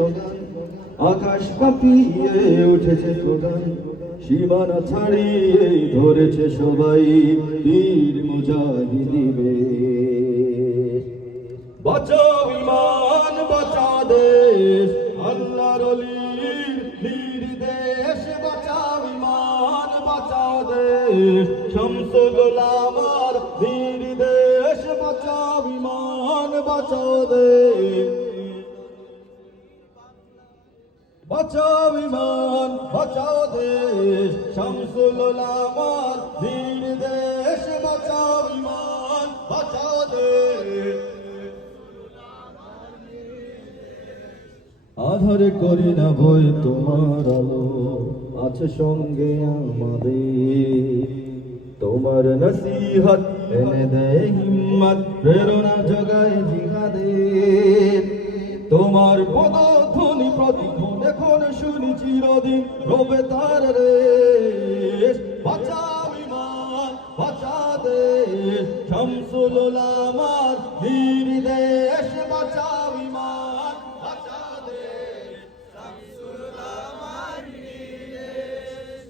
Slogan আকাশ কাঁপিয়ে উঠেছে slogan সীমানা ছাড়িয়ে ধরেছে সবাই বীর মুজাহিদিবে বাঁচাও ইমান বাঁচা দেশ। আল্লাহর নির্দেশ বাঁচাও ইমান, বাঁচাও দেশ। শামসুল আমার নির্দেশ বাঁচাও ইমান, বাঁচাও দেশ। বাঁচাও ইমান, বাঁচাও দেশ। শামসুল আমার নির্দেশ বাঁচাও ইমান, বাঁচাও দেশ। আধারে করি না ভয় তোমার আলো, আছে সঙ্গে আমাদের। তোমার নসিহত এনে দেয় হিম্মত, প্রেরণা জগায় জিহাদের। তোমার পদধ্বনি প্রতিক্ষণ এখন শুনি চিরদিন, রবে তার রেশ। বাঁচাও ইমান বাঁচা দেশ। শামসুল আমার বাঁচাও বাঁচা দেশ।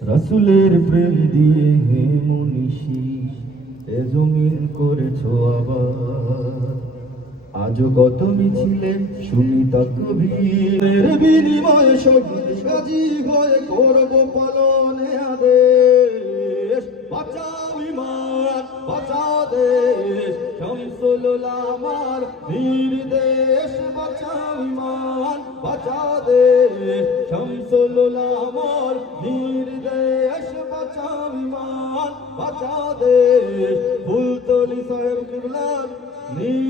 রাসুলের প্রেম দিয়ে হে মনীষী এ জমিন করেছ আবার। আজও কত মিছিলে সুমিতা কবিরের বিনিময়ে শহীদ হয়ে করব পালনে আদেশ। বাঁচাও ইমান বাঁচা দেশ। শামসুল আমার নির্দেশ, বাঁচাও ইমান বাঁচা দেশ। শামসুল আমার নির্দেশ, বাঁচাও ইমান বাঁচা দেশ। ফুলতলি সাহেব কিবলার নির্দেশ